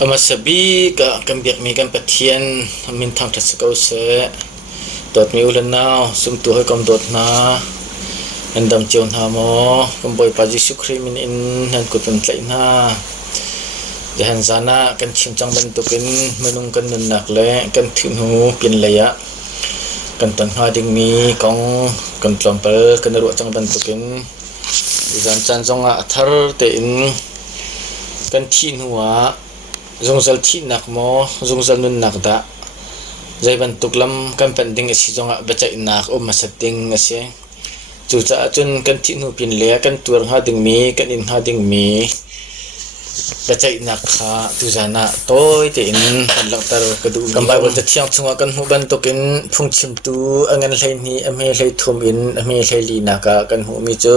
amasabi ka kambiak mi kan pathian min thang that sakau se dot mi ulan naw sum tu hai kam dot na endam chion ha mo kam boy pa jisu khri min in han kutun tlai na jahan zana kan chim chang ban tukin menung kan nun nak le kan thin hu pin leya kan tan ha ding mi kong kan tlompal kan ru chang ban tukin zan chan zonga thar te in kan thin huwa zongzal thi nak mo zongzal nun nak da zaiban tuklam kan pending esi zonga bacha inak masating ase chucha chun kan thi nu pin le kan tur ha ding mi kan in ha ding mi bacha inak kha tuzana toy te in lang tar kadu kan bible ta thiang chunga kan hu ban tokin phungchim tu angan hlei ni ame hlei thum in ame hlei li na ka kan hu mi chu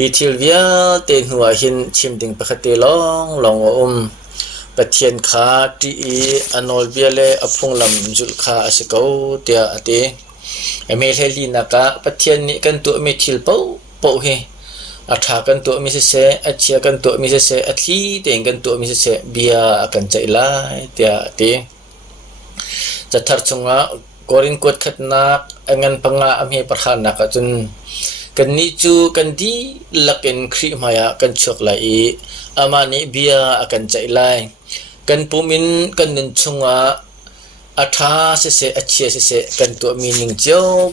hi thilvia te nuwa hin chim ding pakhate long pathian kha ti anol biale aphung lam jul kha asiko tia ate ame hleli naka pathian ni kan tu me thil po he atha kan tu mi se achia kan tu mi se athli teng kan tu mi se bia akan chailai tia ate chathar chunga korin kot khatna angan panga amhe parhana ka chun kan ni chu kan di laken khri maya kan chok lai amani bia akan chailai kan pumin kan nun chunga atha se achia se kan to meaning jo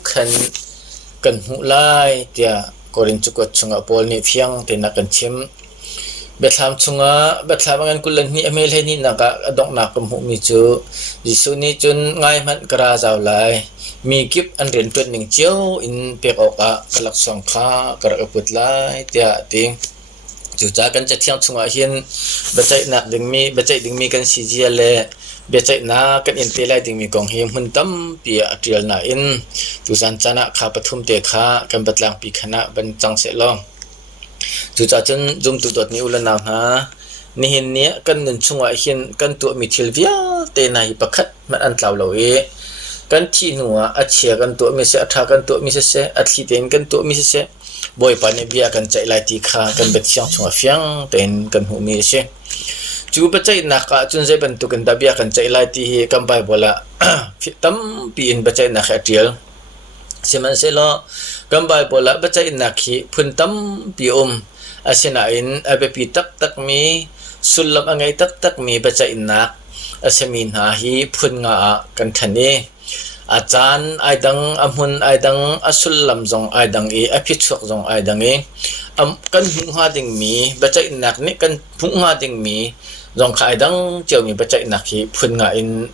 kan hu lai tia korin chukot chunga pol ni phiang te na kan chim bethlam chunga bethlam ngan kulan ni amel he ni naka adok na kam hu mi chu jisu ni chun ngai man kra jaw lai mi kip an ren pet ning cheu in pek oka kalak song kha kar aput lai tia ting chu cha kan cha thiang chunga hian bachai nak ding mi kan cgl le bechai na kan in pelai ding mi kong hi mun tam pi atrial na in tu san chana kha pathum te kha kan batlang pi khana ban chang se lo chu cha chen zum tu dot ni ulana ha ni hin ne kan nun chunga hian kan tu mi thil via te na hi pakhat man an tlaw lo e kan thi nuwa achia kan tu mi se atha kan tu mi se athli ten kan tu mi se boy pa ne bia kan chai lai ti kha kan bet siang chunga fiang ten kan hu mi se chu ba chai na ka chun zai ban tu kan da bia kan chai lai ti hi kan bai bola tam pi in ba chai na kha trial seman se lo kan bai bola ba chai na khi phun tam pi asina in abe pi tak mi sulam angai tak mi ba chai na asamin ha hi phun nga kan thani achan aidang amhun aidang asul lam zong aidang e aphichok zong aidang e kan hu ha ding mi bachai nak ni kan hu ha ding mi zong kha aidang cheu mi bachai nak hi phun nga in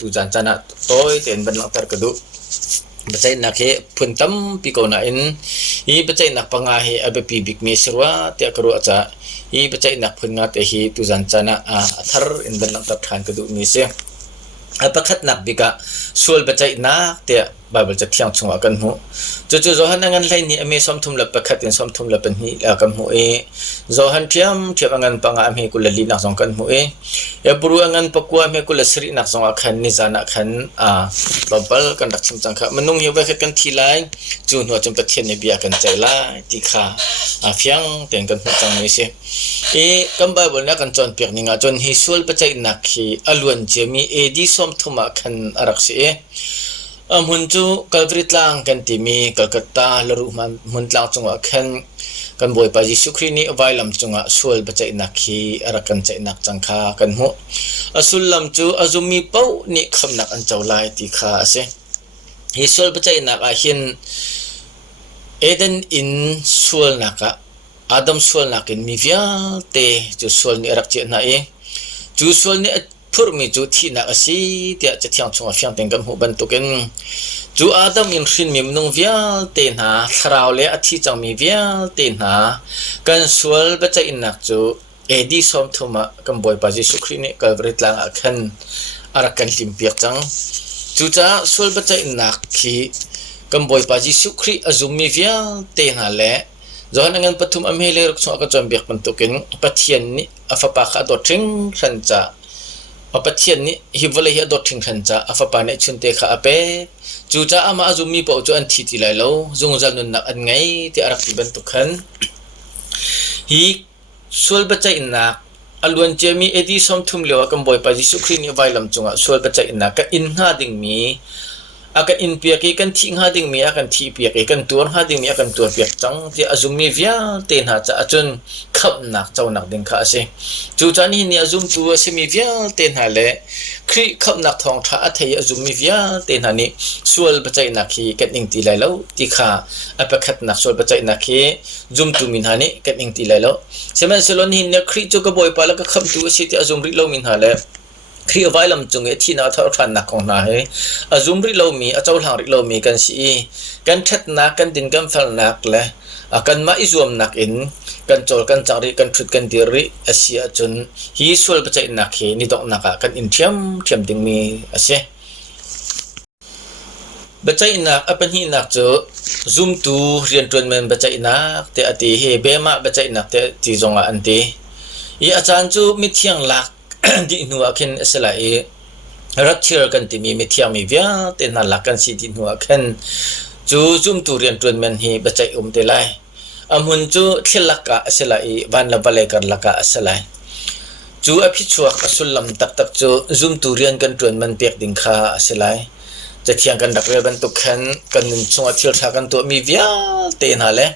tu jan chana toy ten ban lang tar kadu bachai nak he phun tam pi ko na in hi bachai nak panga he abepi big me sirwa te karu acha hi bachai nak phun nga te hi tu jan chana athar in ban lang tar than kadu mi se apakhat nak bika sul bachai nak te bible cha thiang chunga kan hu chu zohan angan hlai ni ame somthum la pakhat in somthum la pan hi kan hu e zohan thiam angan panga ame kulali nak song kan hu e ya buru angan pakwa ame kulasri nak song khan ni jana khan global kan dak chim chang kha manung hi ba kan thilai chu no chum pathian ne bia kan chaila ti kha phiang ten kan hu chang me se e kan bible na kan chon pek ni nga chon hi sul bachai nak hi alwan jemi edi somthuma khan arak se e mun chu kalvrit lang kan timi kalkata laru mun tlang chunga khan kan boy pa jisu khri ni vailam chunga sul bachai nakhi arakan chai nak changkha kan mu asul lam chu azumi pau ni khamnak an chawlai ti kha ase hi sul bachai nak a hin eden in sul naka adam sul nakin mi vial te chu sul ni arak che na e chu sul ni phur mi chu thi na asi tia cha thiang chunga fiang teng kan hu ban tuken chu adam in hrin mi mnung vial te na thrau le athi chang mi vial te na kan sual ba cha in nak chu edi som thuma kan boy pa jisu khri ni kalvri tlang akhan arakan limpiak chang chu cha sual ba cha in nak khi kan boy pa jisu khri azumi vial te na le zohan angan pathum amhele ruk chu ka chom biak pan tuken pathian ni afapa kha do thing khan cha pathian ni hiwala hi dot thing khan cha afapa ne chunte kha ape chu cha ama azumi po chu an thi ti lai lo zungzal nun nak an ngai ti arak ti ban tu khan hi sul bachai na alwan chemi edi som thum lewa kam boy pa jisu khri ni vailam chunga sual ka chai na ka in nga ding mi aka in pia ki kan thi nga ding mi akan thi pia ki kan tur nga ding mi akan tur pia chang ti azum mi via te na cha achun khap nak chaw nak ding kha ase chu chani ni azum tu ase mi via te na le khri khap nak thong tha a thei azum mi via te na ni sual ba chai na khi kan ing ti lai lo ti kha apakhat nak sual ba chai na khi zum tu min ha ni kan ing ti lai lo semen salon hin ne khri chu ka boy pa la ka kham tu ase ti azum ri lo min ha le khri availam chunge thina thar than na khong na he azum ri lo mi achau hlang ri lo mi kan si kan that na kan din kan phal nak le akan ma izum nak in kan chol kan chari kan thut kan diri asia chun hi sul ba chai nak he ni dok naka kan in thiam ding mi ase ba chai nak apan hi nak chu zoom tu rian tron men ba chai nak te ati he be ma ba chai nak te ti zonga an ti i achan chu mi thiang lak di nu akin selai rapture kan ti mi thiam mi via te na la kan si di nu akan chu zoom tu rian tron men hi ba chai te lai amun chu thilaka selai van la balai kar laka selai chu aphi chuak asulam tak tak chu zoom tu rian kan tron man pek ding kha selaiจะเทียงกันดักเรียนตุกขันกันชงอาทิตย์ทากันตัวมีวิาเตนหาเลย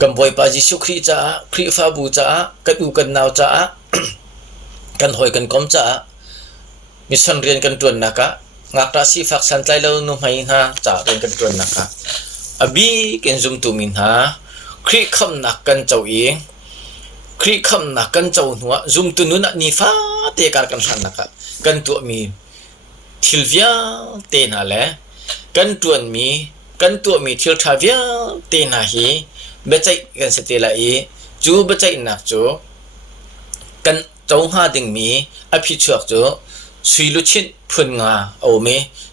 กันบ่อยปาจิสุครีจ้าครีฟาบูจ้ากันอูกันนาวจ้ากันหอยกันก้มจ้ามิสันเรียนกันตัวนักะงักราศีฝักสันใจเราหนุ่มให้ฮะจ้าเรียนกันตัวนักะอบีกันซุ่มตุมินฮะครีคำนักกันเจ้าเองครีคำนักกันเจ้าหัวซุ่มตุนุนักนิฟ้าเตะการกันสันนักะกันตัวมีทิลเวียเตน่าแหละกันตัวมีทิลทาเวียเตน่าฮีเบใจกันสติละอีจูเบใจนักจูกันเจ้าหาดิ่งมีอภิชวกจูสุยลุชินพุนงาเอาเม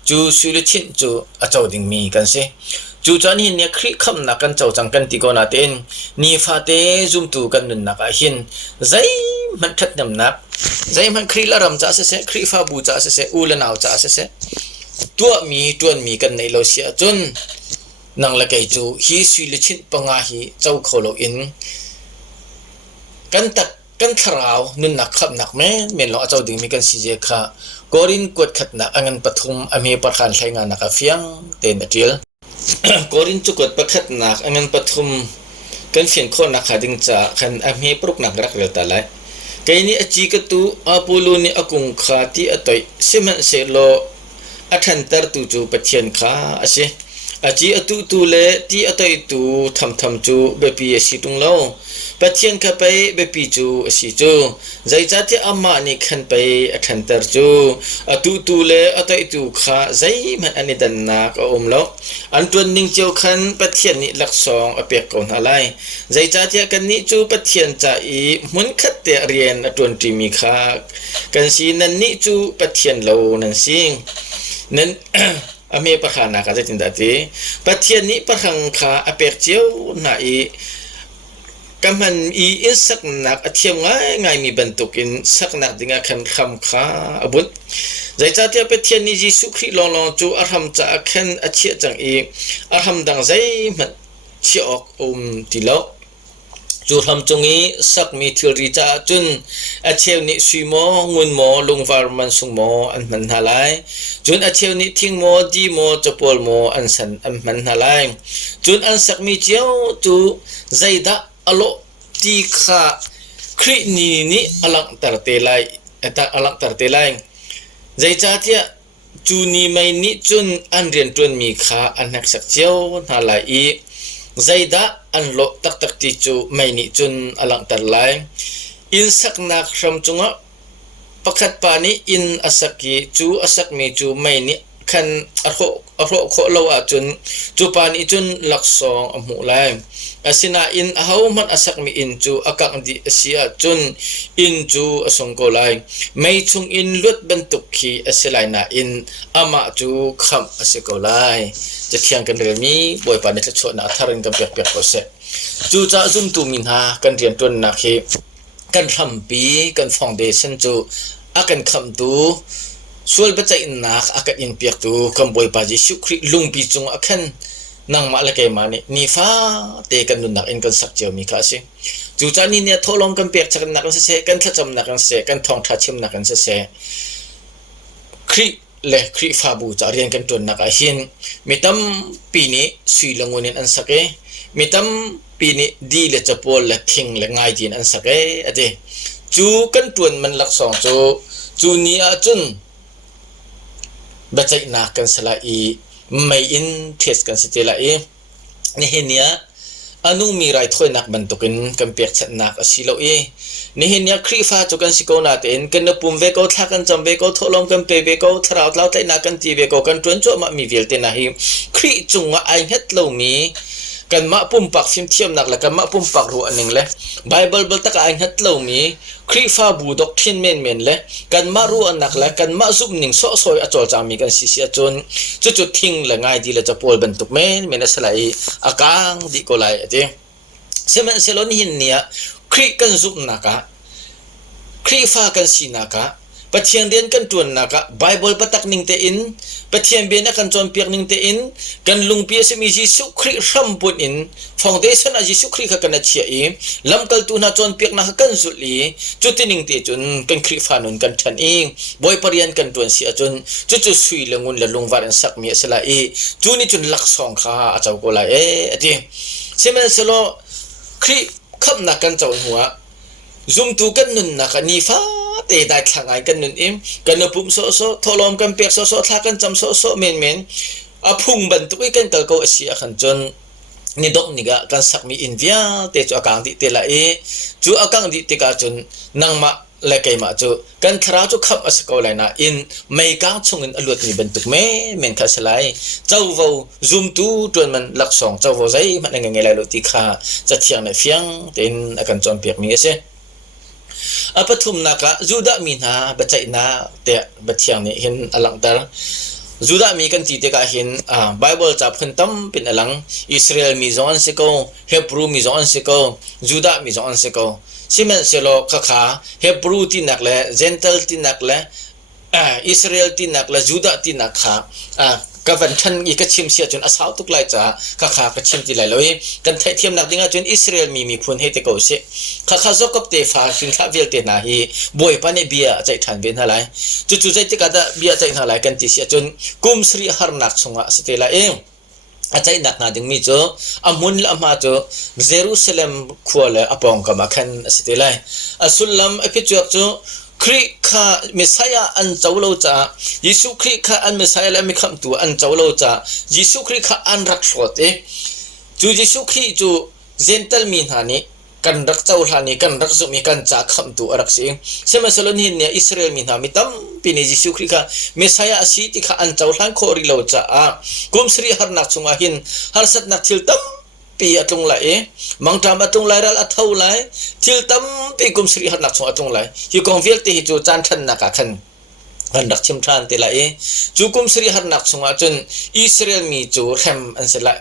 จูสุยลุชินจูอเจ้าดิ่งมีกันสิจูจานหินเนี่ยคลิกคำนักกันเจ้าจังกันติโกนาเตนนี่ฟาเตซุมตูกันนุนนักหินใจมันทัดนำนักใจมันคลีละรำจ้าเสคลีฟาบูจ้าเสอูละนาวจ้าเสตัวมีกันในโลเซียจนนังละไกจูฮีสุยลชินปงาฮีเจ้าโคโลอินกันตักกันขราวนุนนักขับนักแม่เราเจ้าดึงมีกันสิเจค่ะกอรินกวดขัดนักอันปฐุมอเมปะคันใช้งานนักเฟียงเตนเดียลกอรินจุกดประคัดนักอันปฐุมกันเฟียงคนนักขาดึงจ้าคันอเมปรุกนักรักเรียวตาไลกายนี้อจีกตูอาปูลูนี่อากุงขาที่อตัยเสมันเสโลอัทันตร์ตูจูปะเทียนขาอาเสอจีอตูเลที่อตัยตูทำจูเบปีเอสิตุงโลปะเทียนข้าไปเบปีจูเอสิจูใจจัดที่อามานี่ขันไปอัทันตร์จูอตูเลอตัยตูขาใจมันอันนี้ดันนักอมโลอันตัวนิ่งเจียวขันปะเทียนนี่หลักสองอเปียกก่อนอะไรใจจัดที่กันนี้จูปะเทียนใจมุนขัดเตเรียนตัวที่มีค่ากันสีนันนี่จูปะเทียนเรานั่นสินั้นอเมปะขานักจะจินดาตีปะเทียนนี้ปะขังขาอเปียกเจียวน่ะกำมันอินสักนักเทียมง่ายมีบรรทุกินสักนักดิ่งขันคำขาบุญใจจัดที่ปะเทียนนี้จิสุขริลองจูอารมจะขันเชียจังอารมดังใจมันเชียออกติโลจูทำจงสักมีทิริจาจุนเชียวนิสุยโมงุนโมลุงวาร์มันสุงโมอันมันหาไลจุนเชียวนิทิ้งโมดีโมจะปวลโมอันสันอันมันหาไลจุนอันสักมีเจียวจูใจดะอโลตีขาครินีนี่อลังตรเตลัยแต่อลังตรเตลัยใจจ้าเทียจูนีไม่นิจุนอันเรียนจนมีขาอันนักสักเจียวหาไลใจดะอันโลตักติจูไม่นิจุนอลังตรไลอินสักนักรำจงะประคัดปานี้อินอสักกีจูอสักมีจูไม่นิขันอโรโคโลอาจุนจูปานิจุนหลักสองอมุไลสินาอินเฮามันอสักมีอินจูอากางดิเสียจุนอินจูอสงโกไลไม่ชงอินลุดบรรทุกขีอสิไลนาอินอามาจูคำอสิโกไลจะเทียงกันเรื่องนี้บ่อยปานจะชวนอาทารินกันเปียกๆก็เสร็จจูจะซุ่มตูมินหากันเรียนตัวนักเหกันทำปีกันฟองเดชันจูอากันคำตูส่วนปัจจัยนักอากันอินเปียกตูคำบ่อยปาจิสุคริลุงปีจงอากันนังมาละเกมานี่ฟ้าเตกันนุนักอินกันสักเจียวมีค่าสิ จูจานี่เนี่ยทอลองกันเปียกชักนักกันเสกันทัดจำนักกันเสกันทองทัดชิมนักกันเสคริเลคริฟาบูจะเรียนกันตัวนักหินมิตำปีนี้สุยลงเงินอันสักมิตำปีนี้ดีเลจะปวดและทิ้งและง่ายจีนอันสักอดีจูกันตัวมันหลักสองจูนี้อาจุนบัจจัยนักกันสลายไม่อินเทสกันสิเจลายนี่เห็นเนี่ยอนุมีไรถ้วยนักบรรทุกินกันเปียกชัดนักสิโลนี่เห็นเนี่ยคริฟ้าจุกันสิโกนาเต็นกันนปุ่มเวกทักกันจำเวกทลองกันเปเวกทราวเล่าแต่นักกันจีเวกกันจวนจวมามีเวลเตนะฮิคริจุงว่าไอเฮ็ดโลมีกันมาปุ่มปักฟิมเทียมนักและกันมาปุ่มปักรัวหนึ่งเลยไบเบิลบัลตะกไอเฮ็ดโลมีคริฟ้าบูดอกทินเมนเลยกันมารัวนักและกันมาซุ่มหนึ่งโซ่ซอยอจอจามีกันสิเสียจนจุดทิ้งและง่ายดีและจะปวดบรรทุกเมนสลายอากางดีก็ไล่เจ้เซมันเซลอนหินเนี่ยคริกันซุ่มนักคริฟ้ากันสีนักปะเทียนเรียนกันจวนนักไบเบิลปะตักนิ่งเตอินปะเทียนเบียนกันจวนเปียกนิ่งเตอินกันลุงเปียสมีจิสุคริรัมปุนอินฟองเดชันอาจิสุคริขกันเชียอีลำกัลตูนาจวนเปียกนักกันสุลีจุดที่นิ่งเตจุนกันคริฟ้านุนกันทันเองบอยปริยันกันจวนเสียจนจุดสุยละงุนละลุงวารันสักมีสลายจูนี่จุนลักสองขาอาจารย์ก็ไล่อดีเซมันเซโลคริขับนักกันจวนหัวซุ่มตูกันนุนนักนีฟ้าเตะได้ทางไงกันนุนกันนปุ่มโซทอลอมกันเปียกโซทักกันจำโซเมนพุ่งบรรทุกกันเก่าเสียขันจนนี่ดอกนี่ก็กันสักมีอินเดียเตจูอากางดิเตละจูอากางดิเตกาจนนังมาเล็กมาจูกันทราจูขับอาศัยเลยนะไม่กางชงเงินอลวดนี่บรรทุกเมนข้าสลายเจ้าวูซุ่มตูจนมันหลักสองเจ้าวูใจมันยังไงเลยลุติขาจะเที่ยงในเฟียงเต็นอาการจนเปียกมีเสอปฐุมนักจูดามีนาบัจจัยนาเตะบัจเทียงนี่เห็นอลังตาจูดามีกันจีเตกาเห็นไบเบิลจับขึ้นตั้มเป็นอลังอิสราเอลมีจอนสิโกเฮบรูมีจอนสิโกจูดามีจอนสิโกซิเมนเซโลข้าเฮบรูที่นักเลยเจนเทลที่นักเลยอิสราเอลที่นักเลยจูดาที่นักข้าก็วันทันอีกชิมเสียจนอาสาวตุกไลจ้าข้าก็ชิมที่ไหลเลยกันไทยเทียมนักดิ้งจนอิสราเอลมีพูนให้เตโกเสข้าจกบเตฟ้าฟินข้าเวลเตนาฮีบอยปานเบียใจทันเป็นอะไรจู่ๆใจติกาดเบียใจอะไรกันที่เสียจนกุมสรีฮาร์นักสงะสเตลาอาจารย์นักนาดึงมีโจอามุนละมาโจเยรูซาเล็มขัวเลยอปองกมาคันสเตลาสุลลัมอภิจวบโจคริข้าเมสายาอันเจ้าโลจ่ายิสุคริข้าอันเมสายาและมีคำตัวอันเจ้าโลจ่ายิสุคริข้าอันรักสวดจูยิสุคริจูเจนเทลมีนานี่กันรักเจ้าหานี่กันรักสุมีกันจากคำตัวรักสิเสมาสลนหินเนี่ยอิสราเอลมีนามิตั้มปีนี้ยิสุคริข้าเมสายาอาศิติข้าอันเจ้าหานโคริโลจ่ากุมสรีฮาร์นักสุงาหินฮาร์สัตนักทิลตั้มปีอัตรงไหลมังทำอัตรงไหลรัลอัตเท่าไหลทิลตั้มปีกุมสรีฮาร์นักสุงอัตรงไหลฮิกองเวลติฮิจูจานทันนักขันกันดักชิมทานติละจูกุมสรีฮาร์นักสุงอาจนอิสราเอลมีจูเฮมอันเสละ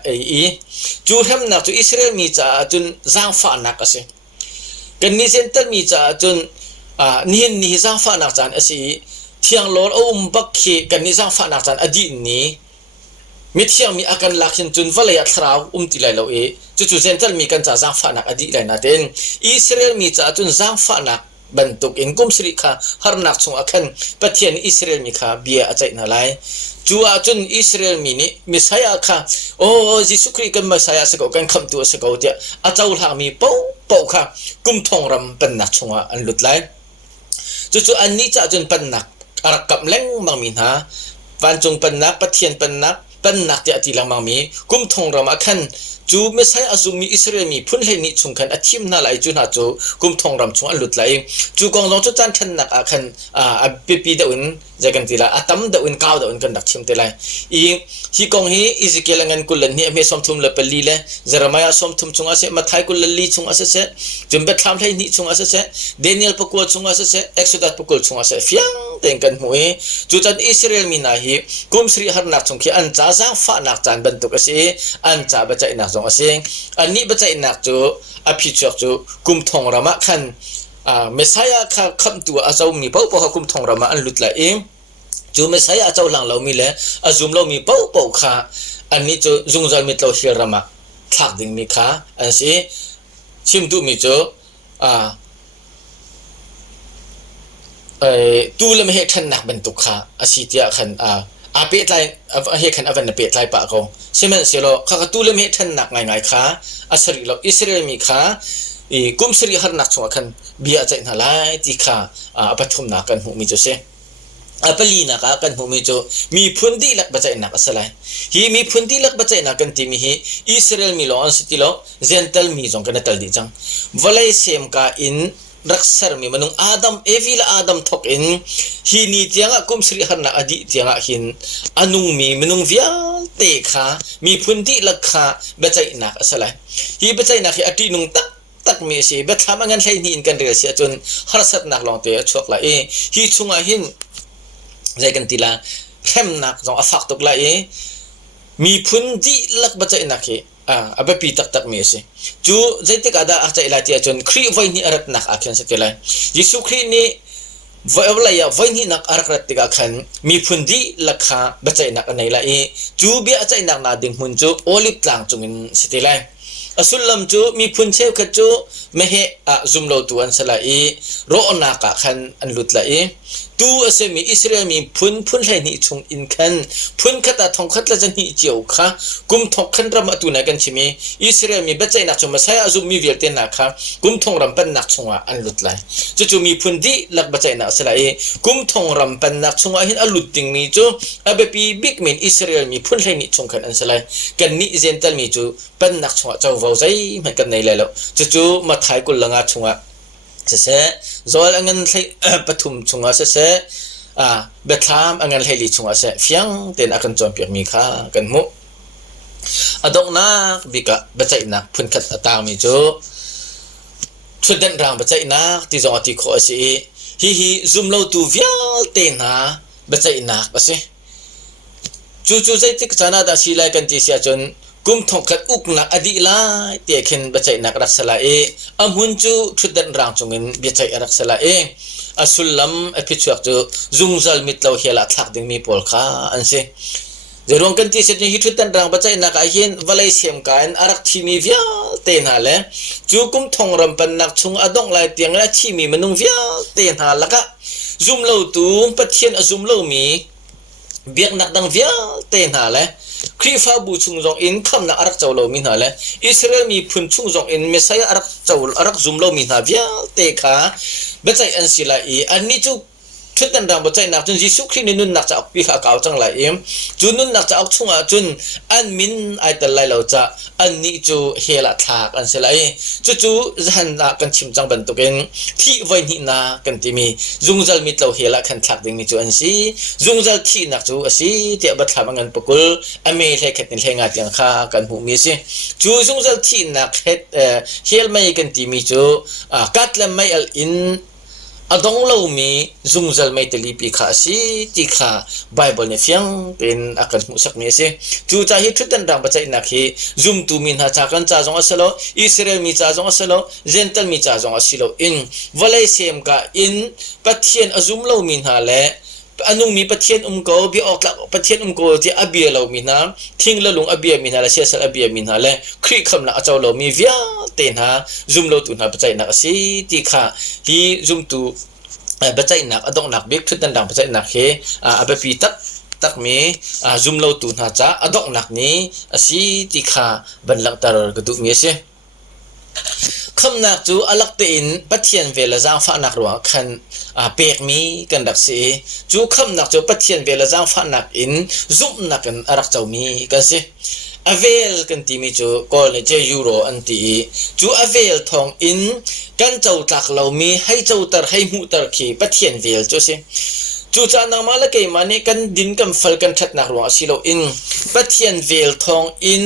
จูเฮมนักจูอิสราเอลมีจ่าจนจางฟ้านักสิกันนิเซนเตอร์มีจ่าจนนี่จางฟ้านักจานสิเที่ยงโลดบักเขกันนี่จางฟ้านักจานอดีตนี้มิเที่ยงมีอาการลักษณะจนวลัยทราวติไลเราจู่ๆเซนเตอร์มีกันจ่าจางฟ้านักอดีตไลนาเดนอิสราเอลมีจ่าจนจางฟ้านักบรรทุกอินกุมสริข้าฮาร์นักสงอาคันปะเทียนอิสราเอลมีข้าเบียอาใจน่าไลจูอาจนอิสราเอลมีนี่มิสายาข้าโอ้ยิสุคริกันมิสายาสกอกันคำตัวสกอเดียอาเจ้าหางมีเป้าข้ากุมทองรำเป็นนักสงอาอันหลุดไลจู่ๆอันนี้จะจนเป็นนักอารักกับเล้งบางมีนาวันจงเป็นนักปะเทียนเป็นนักเดียที่หลังบางมีกุมทองรำอาคันจูไม่ใช่อาจุมีอิสราเอลมีพุ่นเล่นนี่ชงกันอาทิมน่าไหลจูน่าจูกุมทองรำชงอันหลุดไหลจูกองลงจูจันทันนักอาคันปีเดอุ่นจะกันทีละอาตั้มเดอุ่นก้าวเดอุ่นกันดักชิมทีละฮีกองฮีอิสเกลังกันกุลนี่เมสมทุมเลปลีเลเจรมายาสมทุมชงอาเสมาไทยกุลลีชงอาเสจุมเบทามเล่นนี่ชงอาเสเดนิเอลปกุลชงอาเสเอ็กซ์ดัตปกุลชงอาเสฟียงเต็งกันหวยจูจันอิสราเอลมีนาฮีกุมสรีฮาร์นักชงคีอันจ้าจ้างฟ้านักจันบรรทุกอาเสอันจ้าบัจจัยนักอาเซงอันนี้บัจจัยนักจูอภิชกจูกุมทองรามะขันเมสายาข้าคำตัวอาเจ้ามีเป้ากุมทองรามะอันหลุดละจูเมสายาอาเจ้าหลังเรามีเลยอาจุมเรามีเป้าข้าอันนี้จูจุงจัลมิตเราเชียรามะทักดิ่งมีข้าอันสิชิมดูมีจู ตูลมเหตุนักบรรทุกค่ะอาศิตยาขันอาเปิดไลเหตุขันอวันเปิดไลปะกงเช่นนั้นเสียโลข้าก็ตูลมเหตุนักง่ายๆค่ะอาศัยเราอิสราเอลมีค่ะกุมสรีหารนักชงขันเบียใจนั่นแหละที่ค่ะปฐมนักกันหูมิจุเสปลีนักกันหูมิจุมีพื้นที่หลักบัจจัยนักอะไรฮีมีพื้นที่หลักบัจจัยนักกันที่มีฮีอิสราเอลมีโลอันสิติโลเจนเทลมีจงกันตัลดิจังวลัยเซมกาอินรักษามีมนุษย์อาดัมเอวิลอาดัมทอกอินฮีนี่ที่งะกุมสรีหารนักอดีตที่งะหินอนุมีมนุษย์วิาเตค่ะมีพื้นที่หลักค่ะบัจจัยนักอะไรฮีบัจจัยนักฮีอดีนุงตักมีสิบัดทำงานใช้นี่อินกันเรือเสียจนฮาร์สัตนักลองเตะชกละฮีชุงอาหินใจกันทีละเข้มนักจงอาฟักตุกละมีพื้นที่หลักบัจจัยนักอับปีตักมีสิจูใจที่กาดาอาจจะอิลาที่จนครีไว้นี่อารัตนักอาเขียนสิทีละยิสุครีนี่ไว้อะไรไว้นี่นักอารัตติกาขันมีพื้นที่หลักค่ะบัจจัยนักอันไหนละจูเบียอาจจะนักนาดิ่งหุ่นจูโอลิปต่างจงอินสิทีละสุลลัมจูมีพุนเชฟขจูไม่เหซุมโลตัวอันสลายโรอนักขันอันลุดละตูเสมีอิสราเอลมีพุนเลยนี่ชงอินขันพุนขัดทองขัดละจันนี่เจียวค่ะกุมทองขันรำตัวนักกันชิมีอิสราเอลมีบัจจัยนักชงมาใช้อาซุมมีเวลเตนักค่ะกุมทองรำเป็นนักชงอันลุดละจู่มีพุนดีหลักบัจจัยนักสลายกุมทองรำเป็นนักชงหินอันลุดติงมีจู่อาเบปีบิ๊กเมนอิสราเอลมีพุนเลยนี่ชงขันอันสลายกันนี่เจนเตลมีจู่เป็นนักชงเจ้าว้าวใจมันกันในเลยแล้วจู่มาถ่ายกุลงาชงเสะจอลอันนั้นให้ปฐุมชงเสะเบทามอันนั้นให้ลิชงเสะเฟียงเต็นอากันจอมเปียกมีค่ะกันมุอดอกนักบิกะบัจจัยนักพุนขัดตามีจู่ชุดเดินรางบัจจัยนักที่จงอติโคสิฮีซุมโลตูเวียลเต็นหาบัจจัยนักสิจู่ใจที่กจานาดาชีไลกันที่เสียจนกุมทองขัดอุกนักอดีลาเตียขินบัจจัยนักรักษาอัมหุนจูชุดเดินรางจงอินบัจจัยรักษาอสุลลัมอภิชวกจูจุงซัลมิตรเราเฮลัดทักดึงมีปอลข้าอันเสเดี๋ยวรวมกันที่เสร็จนี้ชุดเดินรางบัจจัยนักอาหินวลัยเสียมกันอารักที่มีวิาเตียนหาเลจูกุมทองรำเป็นนักชงอดงลายเตียงและที่มีมนุษย์วิาเตียนหาละกะจุมเล่าตูปัจเจียนจุมเล่ามีเบียกนักดังวิาเตียนหาเลครีฟาบูชุงจงอินคำนักอารักเจ้าเรามีนาเลอิสราเอลมีพุนชุงจงอินเมสายอารักเจ้าอารักซุมเรามีนาวิาเตค่ะบัจจัยอันสิลาอันนี้จุชุดนั้นดังบัจจัยนักจนยิสุครีนุนนักจะอักพิขาเก่าจังไรจุนุนนักจะอักชุงจุนอันมินไอแต่ไลเราจะอันนี้จูเฮลัทากอันสิลาจู่จันนักกันชิมจังบันตุกันที่ไว้นี่นากันที่มีจุงจัลมิตรเราเฮลักันทักดึงมีจูอันสิจุงจัลที่นักจูอันสิเทียบบัตรทำงานปกุลอเมริกาเห็นเหงาอย่างข้ากันหูมีสิจู่จุงจัลที่นักเฮลไม่กันที่มีจูกัดละไม่อัลอินอดงเรามีจุงจัลไม่ตลีปีข้าสิที่ข้าไบเบิลเนี่ยเฟียงเป็นอาการมุสักมีสิจู่ใจที่ทุกท่านดังบัจจัยนักที่จุมตูมินหาจากกันจ้าจงอัสโลอิสราเอลมีจ้าจงอัสโลเจนเทลมีจ้าจงอัสโลอินวลัยเซมกาอินปัจเจียนอจุมเรามินหาเลอันนุ่งมีปัจเจียนโกบีออกหลักปัจเจียนโกที่อเบียเรามีน้ำทิ้งละลุงอเบียมีนาละเสียสละอเบียมีนาละครีคำนักเจ้าเรามีวิาเต็นหาจุมเราตุนหาปัจจัยนักสิที่ข้าที่จุมตูปัจจัยนักอดงนักบิ๊กชุดนั้นดังปัจจัยนักเฮอเบปีตักมีจุมเราตุนหาจ้าอดงนักนี้สิที่ข้าบันลังตารกระดูกมีเสียคำนักจูอลักเตอินปัจเจียนเวลาจางฟ้านักรัวขันเปียกมีกันดักสีจูคำนักจูปัจเจียนเวลาจางฟ้านักอินซุปนักกันอารักเจ้ามีกันสิอเวลกันที่มีจูก็เลยเจยูโรอันที่จูอเวลทองอินกันเจ้าตักเรามีให้เจ้าตรให้หูตรขีปัจเจียนเวลจูสิจู่จานังมาละเกมันนี่กันดินกันฟัลกันทัดนักรัวสิโลอินปัจเจียนเวลทองอิน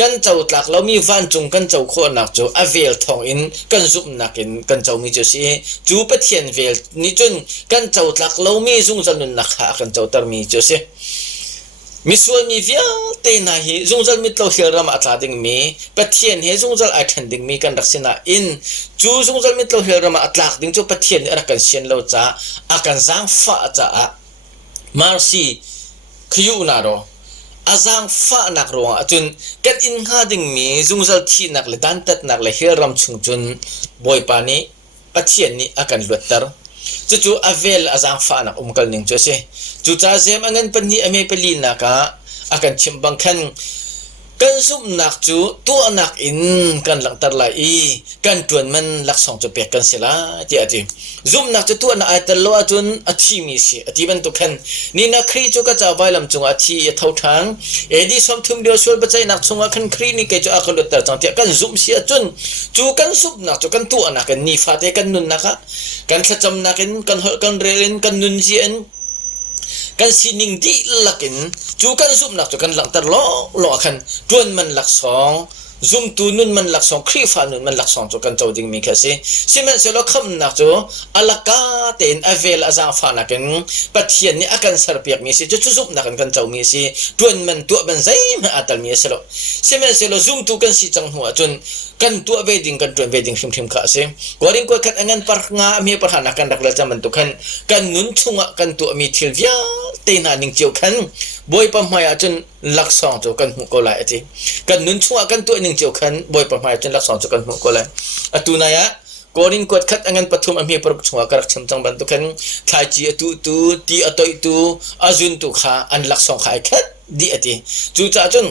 กันเจ้าตักเรามีวันจงกันเจ้าโคนักจูอเวลทองอินกันซุปนักอินกันเจ้ามีจูสิจูปัจเจียนเวลนี่จนกันเจ้าตักเรามีซุงจันนุนนักหากันเจ้าตรมีจูสิมิส่วนมีวิาเตน่าฮีจุงจัลมิตรเราเฮียรามาอัตลาดิงมีปัจเจียนเฮจุงจัลอัดหันดิงมีกันรักษณะอินจูจุงจัลมิตรเราเฮียรามาอัตลาดิงจูปัจเจียนรักกันเชียนเราจ้าอากันจางฟ้าจ้ามาร์ซีขยุนาโรอาจางฟ้านักรัวจุนกันอินหาดิงมีจุงจัลที่นักเลดันตัดนักเลเฮียรามชุงจุนบอยปานี ปัจเจียนนี้อาการหลุดตร์จู่ๆอเวลอาจารย์ฟ้านักกลนิ่งจู่เสียจู่จ้าเซมอันนั้นเป็นนี่อเมริกาลีนักอาการชิมบังคันกันซุ่มนักจู่ตัวนักอินกันหลังตลาดกันจวนมันหลักสองจะเปียกกันเสียละที่อาทิซุ่มนักจู่ตัวนักไอตลอดจนอาทิมีสิอาทิมันตุกันนี่นักครีจู่ก็จะไว้ลำจงอาทิเท่าทางดีสมทุมเดียวส่วนปัจจัยนักจงอาคันครีนี่เกจู่อาคันลุตตร์จังที่กันซุ่มเสียจนจู่กันซุ่มนักจู่กันตัวนักกันนี่ฟาเตกันนุนนักกันขจำนักกันหอกันเรลินกันนุนเสียนกันสินิงดีลักินจูกันซุ่มหลักจูกันหลังตลอดกันจวนมันหลักสองซุ่มตูนุนมันหลักสองครีฟานุนมันหลักสองจูกันเจ้าดิ่งมีแค่สิมันเสร็จแล้วคำนักจูอัลกาเตนอเวลอาจารย์ฟ้านักกันปัจเจียนนี่อาการสารเปียกมีสิจูซุ่มนักกันเจ้ามีสิจวนมันตัวมันใจมันอัตลมีเสร็จแล้วมันเสร็จแล้วซุ่มตูกันสิจังหัวจนกันตัวเวดิ่งกันจวนเวดิ่งทิมขาสิกว่าริ่งกว่าขัดอันปาร์งามีปัญหานักกันดักเล่จังมันตุกันกันนุนชุ่งกันตัวมีทิลวิอาเตนานิ่งเจียวขันบอยปั๊มหายจนหลักสองจูกันหุกโลายจีกันนุนชุ่งกันตัวนิ่งเจียวขันบอยปั๊มหายจนหลักสองจูกันหุกโลายตุนายะกอรินกวดขัดอันปฐมมีปรกชุ่งกระชับจังบันตุกันทายจีตุตีอตอยตุอาจุนตุขาอันหลักสองขายขัดดีอจีจูจ่าจน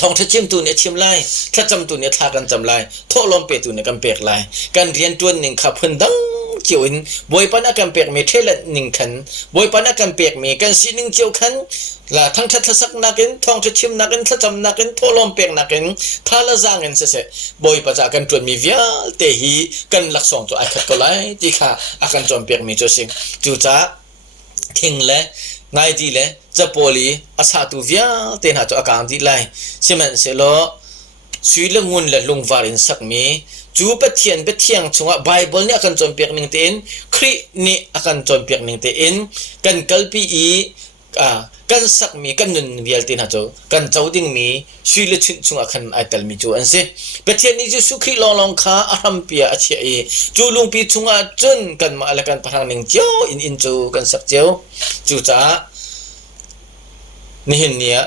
ทองทัชิมตัวเนี่ยชิมไล่ถ้าจำตัวเนี่ยทากันจำไล่ทอลมเปตัวเนี่ยกันเปียกไล่การเรียนตัวหนึ่งขับพื้นดังเจียวอินบอยปนักกันเปียกมีเทเลหนึ่งขันบอยปนักกันเปียกมีกันสีหนึ่งเจียวขันละทั้งทัศนักกินทองทัชิมนักกินถ้าจำนักกินทอลมเปียกนักกินท่าละจางกินเสียบอยประจากกันตัวมีเวียเตหีกันหลักสองตัวไอ้ขัดก็ไล่ที่ข้าอาการจอมเปียกมีจุดสิจู่จ้าทิ้งเลยง่ายดีเลยจะพอลีอาสาตุวิอาเตนหาตัวอาการดีไลมันเสลอสุยลงุนและลงวารินสักมีจูเปเทียงชงว่าไบเบิลเนี่ยอาการจอมเปียกหนึ่งเตนครินี่อาการจอมเปียกหนึ่งเตนกันกัลปีกันสักมีกันนุนเวียลเตนหาตัวกันเจ้าดิ่งมีสุยเลชุนชงอาการไอตัลมีจูอันเสเปเทียนนี่จูสุขีลองข้าอารัมเปียอาเชียจูลุงปีชงอาจนกันมาอะไรกันพลังหนึ่งเจ้าอินจูกันสักเจ้าจูจ้านี่เห็นเนี่ย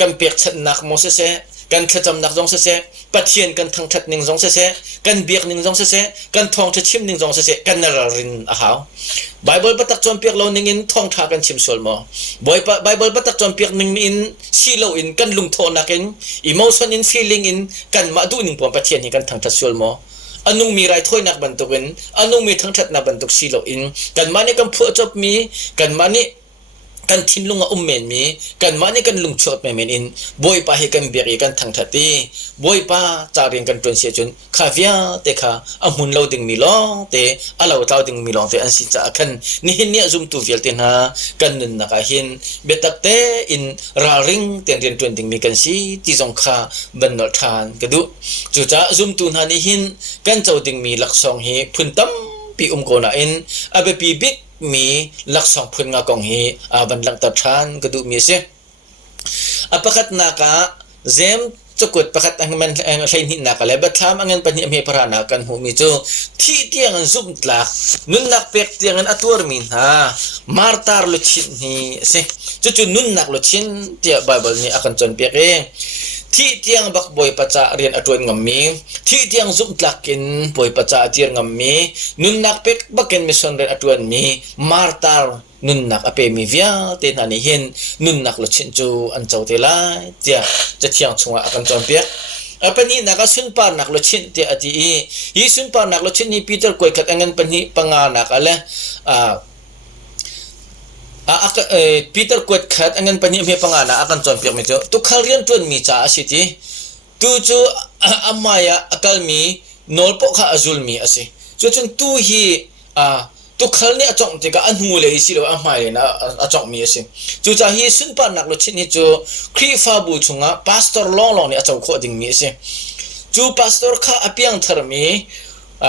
กันเปียกชัดนักมองเสกันขจำนักจงเสปัจเจียนกันทั้งชัดหนึ่งจงเสกันเบียกหนึ่งจงเสกันทองทัดชิมหนึ่งจงเสกันนรารินอาหาวไบเบิลบัตักจอมเปียกเราหนึ่งอินทองทากันชิมส่วนมอไบเบิลบัตักจอมเปียกหนึ่งอินซีโลอินกันลุงโทนักอินอิโมชันอินฟีลิ่งอินกันมาดูหนึ่งปอนปัจเจียนกันทั้งทัดส่วนมออันนุ่งมีไรถ้วยนักบรรทุกอินอันนุ่งมีทั้งชัดนักบรรทุกซีโลอินกันมานี่กันผัวจบมีกันมานี่กันทิ้งลุงเมนมีกันมานี่กันลุงชดเมนอินบอยป้าให้กันเบียร์กันทั้งทัดตีบอยป้าจาริงกันจนเสียจนข้าเวียเตะข้าอามุนเราดึงมีลองเตะอาเราเต้าดึงมีลองเตะอันสิจ่ากันนี่เห็นเนี่ยซุ่มตัวเวียลเตนะกันนึนนักเห็นเบตักเตอินราริงเตียนเรียนจนดึงมีกันสิที่สงข้าบรรณทานกระดูจู่จ้าซุ่มตัวนันเห็นกันเจ้าดึงมีหลักสองเหพุ่นตั้มปีโกนาอินอาเบปีบิ๊กมีหลักสองพุ่นงากองฮีบันหลังตัดทานกระดูมีเสประคัดนักเซมจุกดประคัดอังมันใช้หินนักเลยบัดทามอังมันปนิเมพรานากันหูมีจูที่เตียงซุ่มตลักนุนนักเปียกเตียงอัตวรมินฮะมาร์ตาร์ลุชินฮีเสจู่นุนนักลุชินเตียไบเบิลนี่อากันจนเปียกเองที่เตียงบักบอยปัจจัยเรียนอตวนงมีที่เตียงซุ่มตลักกินบอยปัจจัยเตียงงมีนุนนักเปียกบักเก็นมิชอนเรียนอตวนมีมาร์ตาร์นุนนักอเปมีเวียเตนันเห็นนุนนักลุชินจูอันเจ้าเตลายเตียจะเที่ยงชงอากันจนเปียกปนี้นักสุนปานักลุชินเตอดีฮีสุนปานักลุชินนี่ปีเตอร์กวยขัดอังเงินปนี้ปังานักอะไรปีเตอร์กวดขัดอันนั้นปนิมีปังอากันจนเปียกมิจูตุขเรียนจนมีจ้าสิทีตูจูอามายาอากาลมีนอลปกข้าอจุลมีอาศัยจนตูฮีตุขลเนี่ยจ่องเจก็อันมูเลยสิโลอามายเลยนะจ่องมีอาศัยจูจ้าฮีสุนปานักลุชินี่จูครีฟาบูชุงะพาสตอร์ลองเนี่ยจ่องโคดิ่งมีอาศัยจูพาสตอร์ข้าอภิยังทรมี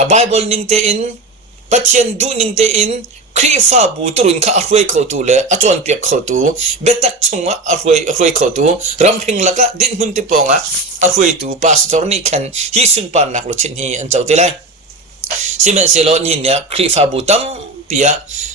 ไบเบิลนิ่งเตอินปัจเจียนดูนิ่งเตอินครีฟ้าบูตรุนข้าอรวยเข้าตัวเลยอาจารย์เปียกเข้าตัวเบตักชงอ่ะอรวยเข้าตัวรำพิงลักะดินหุ่นติปองอ่ะอรวยตัวพาสตอร์นี่ขันฮิสุนปานนักลุชินฮีอันเจ้าเตลัยสิมันเสลอนี่เนี่ยครีฟ้าบูตั้มปี pia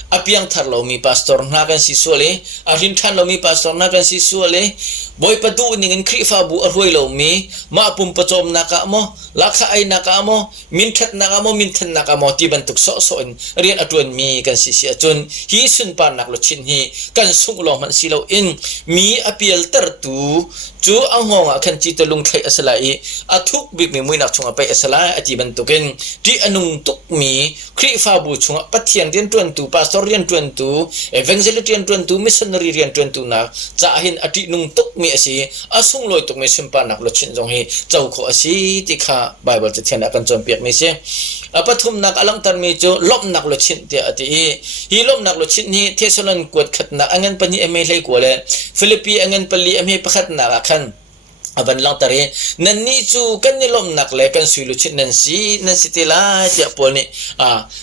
apiang thar lo mi pastor na kan si suale arin than lo mi pastor na kan si suale boy padu ning khri fa bu arhoi lo mi ma pum pachom na ka mo lakha ai na ka mo min that na ka mo min than na ka mo ti ban tuk so so in rian atun mi kan si si achun hi sun pa nak lo chin hi kan sung lo man si lo in mi apial tar tu chu angonga khan chi to lung thai asalai athuk bik mi muinak chunga pai asalai ati ban tuken ti anung tuk mi khri fa bu chunga pathian rian tuan tu pastor rian tuan tu evangelist rian tuan tu missionary rian tuan tu na cha hin ati nung tuk mi asi asung loi tuk mi simpa nak lo chin jong hi chau kho asi ti kha bible che thian akan chom piak mi se apathum nak alang tar mi chu lop nak lo chin te ati hi lop nak lo chin ni thesalon kwat khat na angan pani eme hlei ko le philippi angan pali eme pakhat na khan aban lang tare nan ni chu kan ni lom nak le kan suilu chin nan si tela ja pol ni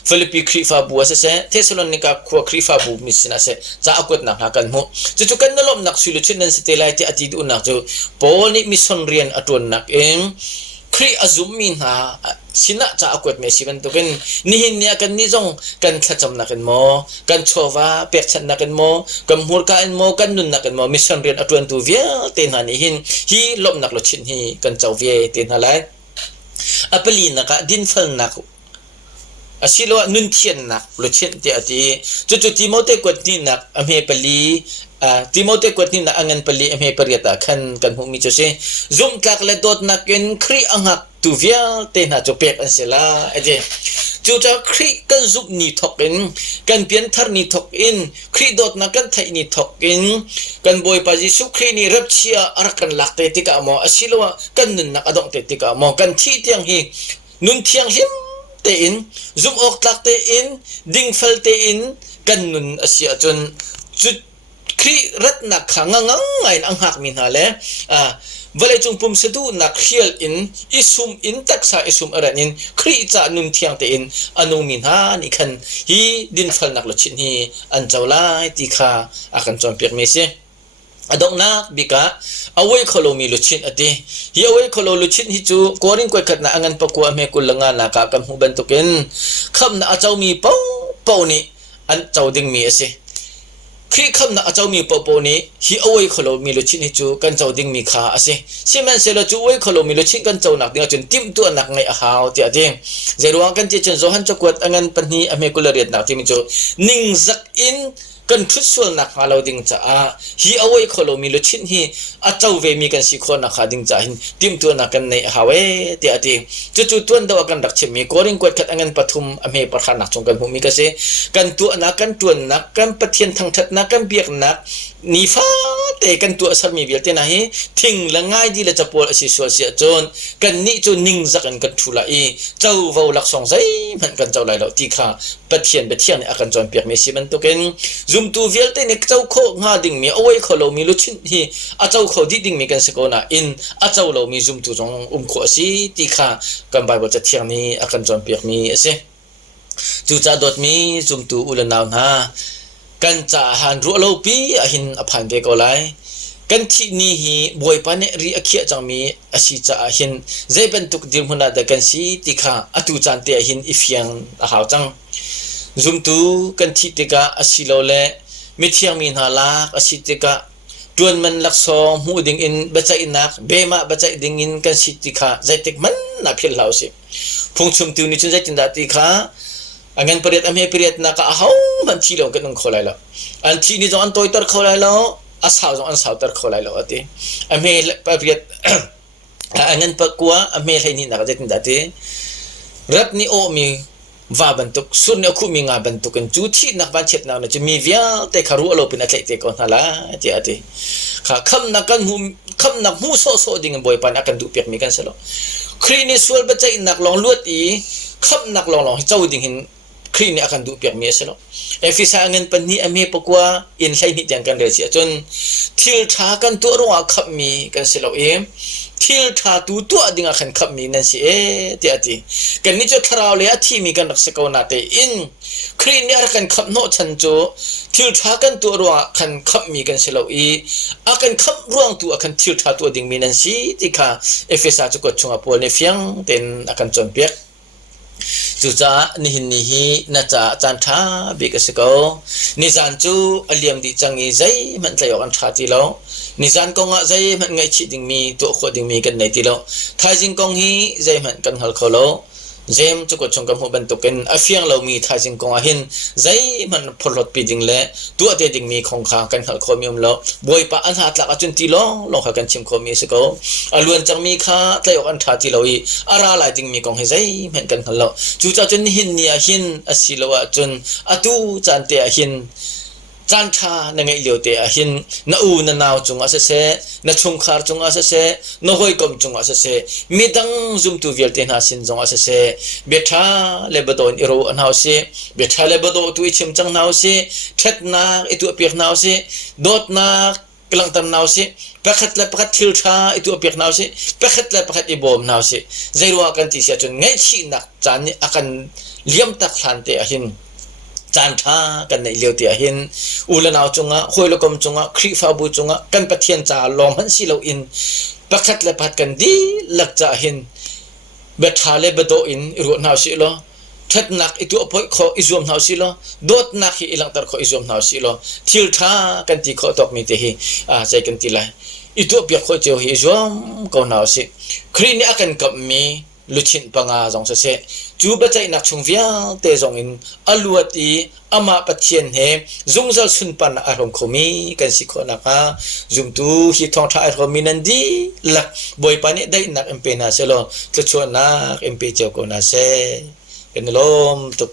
philippi khri fa bu ase se thessalonica kho khri fa bu misina se cha akut nak na kan mu chu kan lom nak suilu chin nan si tela ti ati du nak chu pol ni mission rian atun nak em khri azum min ha sina cha akut me siban to ken ni hin nia kan ni jong kan thacham na kan mo kan chowa pek chan na kan mo kan mur ka en mo kan nun na kan mo mission rian atun tu via ten han hin hi lom nak lo chin hi kan chaw vie ten halai apali na ka din phal nak asilo nun thian nak lo chin ti ati chu timote kwat ni nak ame pali timote kwat ni na angan pali ame pariata khan kan humi chu se zum tlak le dot na ken khri angak tu via te na chu pek an sela aje chu cha khri kan zup ni thokin kan pian thar ni thokin khri dot na kan thai ni thokin kan boy pa ji su khri ni rap chia arakan lakte tika mo asilo kan nun nak adong te tika mo kan thi tiang hi nun thiang him te in zum ok tlak te in ding fal te in kan nun asia chun chu khri rat na khangangang ngain ang hak min hale vale chung pum sedu nak khial in isum in taksa isum aranin khri cha nun thiang te in anu min ha ni khan hi din phal nak lo chin hi an chawlai ti kha akan chom pek me se adong na bika away kholomi lo chin ati hi away kholo lo chin hi chu koring koi khat na angan pakwa me kulanga na ka kam hu ban tuken kham na achaw mi pau ni an chawding mi ase khri kham na achaw mi pau ni hi away kholo mi lo chin hi chu kan chawding mi kha ase siman se lo chu away kholo mi lo chin kan chaw nak ding chun tim tu anak ngai a haw ti ati zeruang kan che chen zo han chakwat angan panhi ame kulariat na ti mi chu ning zak in kan thusul nak halo ding cha hi away kholo mi lo chin hi a chaw ve mi kan si kho na kha ding cha hin tim tu na kan nei hawe ti ati chu tuan do kan dak chimi koring kwat khat angan pathum ame par khan nak chung kan humi ka se kan tu na kan tuan na kan pathian thang that na kan biak na ni fa te kan tu asar mi bial te na hi thing la ngai di la chapol asi so sia chon kan ni chu ning zakan kan thula i chaw vo lak song zai man kan chaw lai lo ti kha pathian akan chon piak me si man to ken zum tu vial te nek chaw kho nga ding mi away kholo mi lu chin hi a chaw kho di ding mi kan sekona in a chaw lo mi zum tu jong kho si ti kha kan bible cha thiang ni akan chon piak mi ase chu cha dot mi zum tu ulan naw na kan cha han ru lo pi a hin a phan ve ko lai kan thi ni hi boy pa ne ri akhia chang mi asi cha hin zaiban tuk dir huna da kan si ti kha atu chan te hin ifyang a haw chang zum tu kan thi te ka asilo le mithiang min hala asi te ka tuan man lakso mu ding in bacha inak bema bacha ding in kan si ti kha zaitek man na phil lau se phungchum tu ni chun zai tin da ti kha angan periat amhe periat na ka haw man thi lo kan kholai lo an thi ni jong an toy tar kholai lo asaw jong an saw tar kholai lo ati amhe periat angan pakwa amhe lai ni na ka zai tin da ti rap ni o mi va bantuk sun ne khu mi nga bantuk kan chu thi nak ban chet na na chu mi via te kharu alo pin atlai te ko hala ti ati kha kham na kan hum kham nak mu so ding boy pan akan du pek mi kan selo khrini sul ba chai nak long luat i kham nak long chau ding hin khrini akan du pek mi selo efisa ngan pan ni ame pakwa in hlai ni jang kan re sia chon thil tha kan tu ro khap mi kan selo em thil tha tu adinga khan khap mi nan si ti ati kan ni cho tharau le athi mi kan rakse ko na te in khrin yar kan khap no chan cho thil tha kan tu ro khan khap mi kan selo i akan khap ruang tu akan thil tha tu ding mi nan si ti kha efesa chu ko chunga pol ne fiang ten akan chon pek จูจ้านี่หินนี่ฮีน่าจะจันท้าบิกสกอนิจันจูอเลียมดิจังอีใจมันจะยกอันท้าทีแล้วนิจันกงอ่ะใจมันไงชิดิงมีตัวขวดิงมีกันในทีแล้วท้ายจิงกงฮีใจมันกันหัลเขาแล้วเจมจุกชงกับหัวบรรทุกินอาเฟียงเรามีท้ายจิงกงอ่ะหินใจมันพลดปีดิงเล่ตัวเดียดิงมีของข้ากันหัลเขามีมแล้วบอยปะอันหัดหลักจุนทีแล้วลงข้ากันชิมเขามีสกออล้วนจังมีข้าจะยกอันท้าทีแล้วอีอาราลายดิงมีกงให้ใจมันกันหัลแล้วจูจ้าจนหินเนี่ยหินอาศิลวะจนอตูจันเตะหินจันทานังไงเลียวเตะหินนาอูนานาวจงอาเสนาชงคาร์จงอาเสนหอยกอมจงอาเสมีดังซุมตูเวลเตนาสินจงอาเสเบทาเลบโดนอิโรอันฮาวเซเบทาเลบโดตุอิชิมจังนาวเซเท็ดนาอิตุอเปียกนาวเซดอดนากลังตันนาวเซปะขัดและปะขัดทิลชาอิตุอเปียกนาวเซปะขัดและปะขัดอิบอมนาวเซใจรัวกันที่เสียจนไงชีนักจานนี้อากันเลี้ยมตักทันเตะหินจานท่ากันในเลี้ยวเตียหินอุลนาวจงะหอยลกมจงะครีฟาบูจงะกันปะเทียนจ่าลอมหันสิเราอินปักขัดและปัดกันดีหลักจ่าหินเบ็ดฮาเลเบโดอินรัวนาวสิโลทัดนักอิตัวพอยขออิจวมนาวสิโลโดดนักฮิอิลังตร์ขออิจวมนาวสิโลทิลท่ากันที่ขอตอกมีเตหิใจกันที่ไรอิตัวเปียกขอเจียวฮิอิจวมก็นาวสิครีนี่อากันกับมีลุชินปังอาจงเสจูบใจนักชงเวียเตจงอินอลวตีอามาปะเทียนเฮจงจัลสุนปันอารมณ์ขมีกันสิขอนักาจุมตูฮิทองท่าอารมณ์มินันดีลักบอยปานี่ได้นักเอ็มเปนาเซโลจะชวนนักเอ็มเปเจ้าก็นาเซเป็นลมตุก